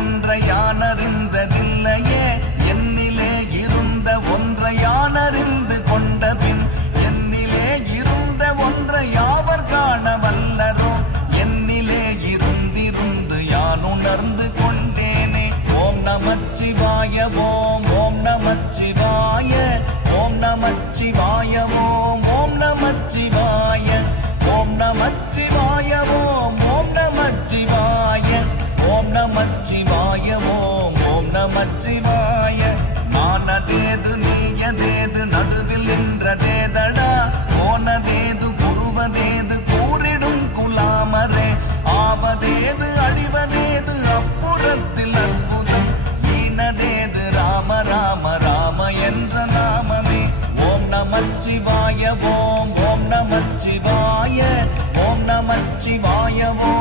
ஒன்றை யானறிந்ததில்லையே என்னிலே இருந்த ஒன்றை யானறிந்து கொண்ட பின் என்னிலே இருந்த ஒன்றை யாவர் காண வல்லரோ என்னிலே இருந்திருந்து யான் உணர்ந்து கொண்டேனே. ஓம் நமச்சிவாய ஓம் ஓம் நமச்சிவாய ஓம் நமச்சிவாய ஓம் ஓம் நமச்சிவாய ஓம் நமச்சிவாய ஓம் ஓம் நமச்சிவாய ஓம் நமச்சிவாய ஓம் ஓம் நமச்சிவாய. மானதேது நீயதேது நடுவில் நின்றதேதடா போனதேது புருவதேது கூறிடும் குலாமரே ஆவதேது அழிவதேது அப்புறத்தில் அற்புதம் ஈனதேது ராம ராம ராம என்ற நாமமே. ஓம் நமச்சிவாய ஓம் ஓம் நமச்சிவாய ஓம் நமச்சிவாய ஓம்